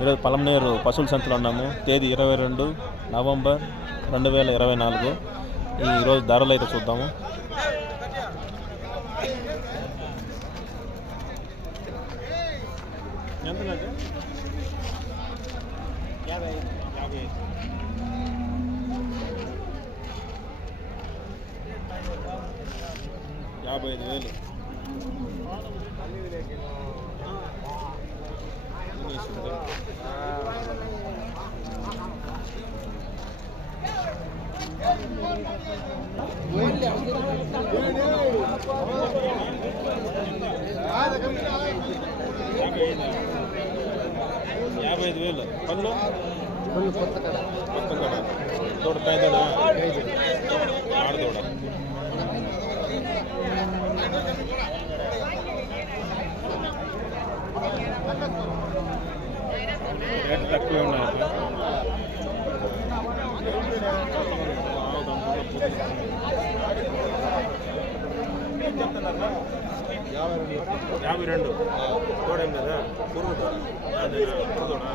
ఈరోజు పలమనేరు పశువుల సంతలో ఉన్నాము. తేదీ 22 నవంబర్ 2024. ఈరోజు ధరలు అయితే చూద్దాము. ఎంత 55,000. 55,000 పళ్ళు కొత్త కడ తోట కాయదోడ ఆడదోడ రేట్ తక్కువే ఉన్నాయి. చెప్తున్నారా 52 తోడేం కదా పురుగు తోడ పురుగోడా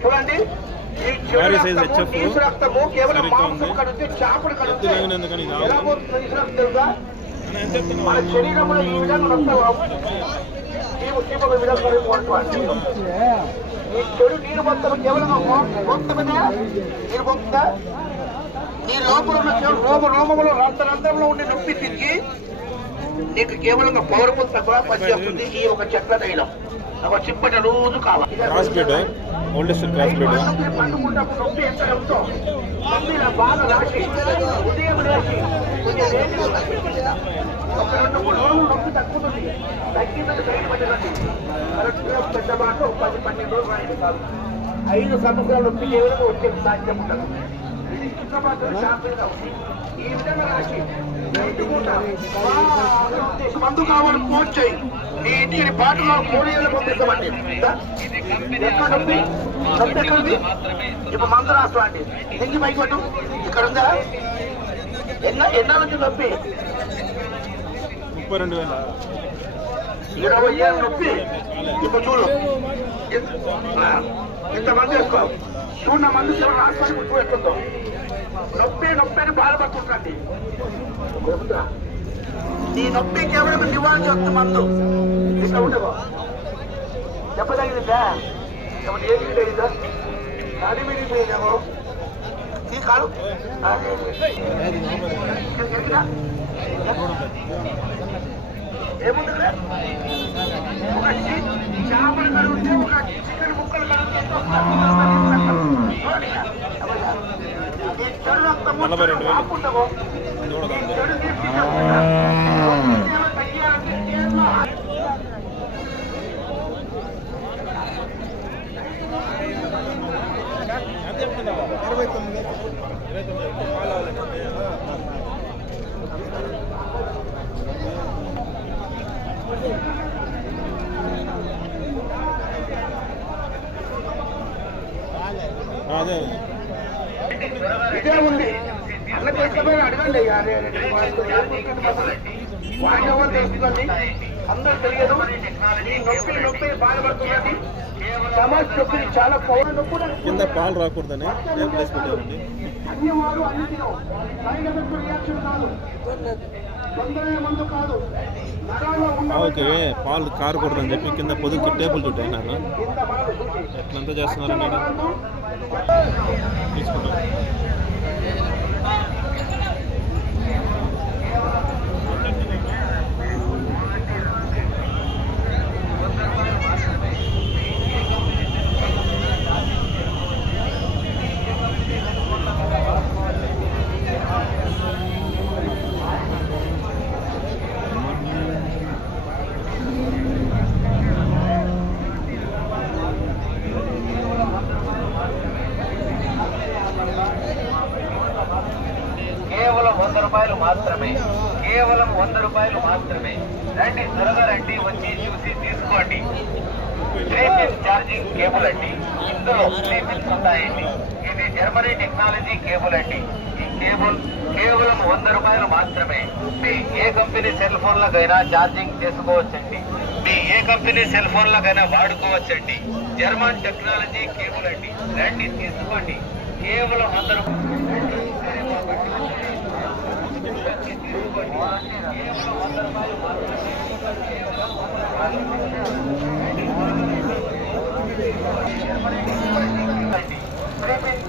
చూడండి భారీ సైజ్ హెచ్ఎఫ్ సరిగ్గా ఉంది. ఎత్తు లేగినందుకని మన శరీరంలో ఈ విధంగా ఈ చెడు నీరు మొత్తం కేవలం మొత్తమనే నీరు మొత్తం నీ లోపల ఉన్న రోమములో రంధ్రంలో ఉండే నొప్పి తిరిగి నీకు కేవలం పౌరపు తక్కువ పనిచేస్తుంది. ఈ ఒక చెట్ల తైలం ఒక చిప్పట రోజు కావాలి. Cross breed oldest cross breed. నొప్పి ఎక్కడంతో నొప్పిలో బాగా రాసి ఉదయం రాసి కొంచెం ఒక 2-3 రోజులు నొప్పి తగ్గుతుంది. తగ్గిందని సైడ్ పట్టదండి. కరెక్ట్గా పెద్ద మాట 10-12 రోజులు రాయండి కాదు. 5 సంవత్సరాల నొప్పి కేవలం వచ్చే సాధ్యం ఉండదు. ఇది చిన్న మాత్రం శాంతంగా ఉంది. ఈ విధంగా రాసి మందు కావాలి ఫోన్ చేయి. నీ ఇంటికి పాటలో 3 ఏళ్ళు పంపిస్తామండి. ఎక్కడ నొప్పి నొప్పి ఎక్కడుంది? ఇప్పుడు మందు రాష్ట్రం అండి. దింగి పైకి పట్టు. ఇక్కడ ఉందా? ఎన్నాళ్ళ నుంచి నొప్పి? 32,000. 20 ఏళ్ళ నొప్పి. ఇప్పుడు చూడు ఇంతమంది వేసుకో. చూడ మంది రాసుకొని ఇప్పుడు ఎట్లుందో నొప్పి నొప్పి అని బాధపడుతుంటండి. ఈ నొప్పి కేవలం నివారణ చేస్తుంది మందు. ఇట్లా ఉండదు చెప్పదగిందా? ఏది అయిందా? నడి విడిపోయినాము ఈ కాదు ఏముంది ఒక చేపలు కడిగితే ఒక చికెన్ ముక్కలు కడిగితే 42,000. అదే ఇదే ఉంది. అన్న తీసుకొని అడగండి. వాయిదాలు తెలుస్తుంది. అందరూ తెలియదు. ఈ నొప్పి నొప్పి బాధపడుతున్నది. సమాజ్ నొప్పిని చాలా పౌర నొప్పి కింద పాలు రాకూడదని ప్లేస్ పెట్టారండి. అన్ని వారు అన్ని సైడ్ ఎఫెక్ట్ రియాక్షన్ కాదు, తొందరగా మందు కాదు. ఓకే పాలు కారకూడదని చెప్పి కింద పొదుపు టేబుల్ చుట్టాను నాన్న. ఎట్లంతా చేస్తున్నారండి తీసుకుంటాం. కేవలం 100 రూపాయలు మాత్రమే. రండి, త్వరగా రండి, వచ్చి చూసి తీసుకోండి. 3 పిన్ ఛార్జింగ్ కేబుల్ అండి. ఇందులో 3 పిన్స్ ఉంటాయండి. ఇది జర్మనీ టెక్నాలజీ కేబుల్ అండి. ఈ కేబుల్ కేవలం 100 రూపాయలు మాత్రమే. మీ ఏ కంపెనీ సెల్ ఫోన్లకైనా ఛార్జింగ్ చేసుకోవచ్చండి. మీ ఏ కంపెనీ సెల్ ఫోన్లకైనా వాడుకోవచ్చండి. జర్మన్ టెక్నాలజీ కేబుల్ అండి. రండి, తీసుకోండి. కేవలం 100 రూపాయలు.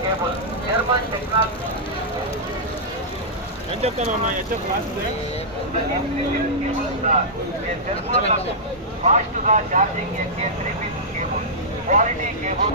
కేబుల్ జర్మన్ టెక్నాలజీ ఎంత చెప్తానన్నా ఫాస్ట్ గా ఛార్జింగ్ ఎక్కే 3 pin cable quality cable.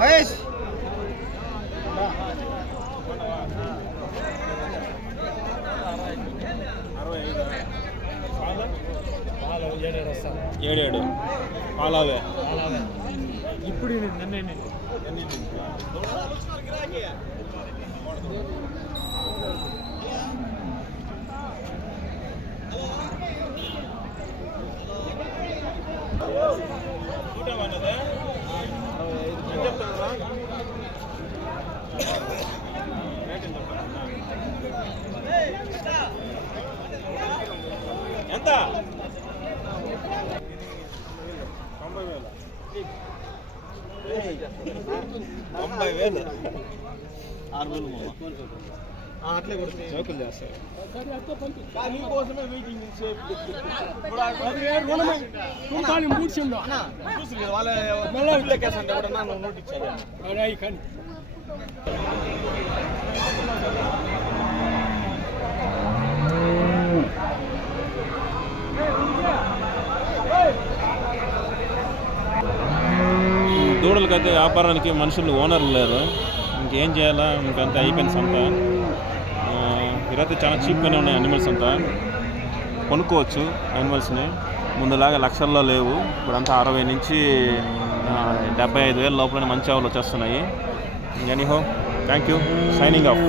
Mahesh ఏడేడు పాలావే ఇప్పుడు నన్నే ఎంత 90,000 6,000 అట్లే కొడితే జోకులు చేస్తారు. నీకోసమే వెయిటింగ్ ఇప్పుడు 3 సిమ్లో వాళ్ళ మళ్ళీ కేసు అంటే కూడా నన్ను నోట్ ఇచ్చాను కానీ దూడలకైతే వ్యాపారానికి మనుషులు ఓనర్లు లేరు. ఇంకేం చేయాలా, ఇంకంతా అయిపోయింది సంత. ఈరోజు చాలా చీప్గానే ఉన్నాయి యానిమల్స్ అంతా. కొనుక్కోవచ్చు యానిమల్స్ని. ముందులాగా లక్షల్లో లేవు. ఇప్పుడంతా 60 నుంచి 75,000 లోపలనే మంచి ఆవులు వచ్చేస్తున్నాయి. Anyhow, thank you, signing off.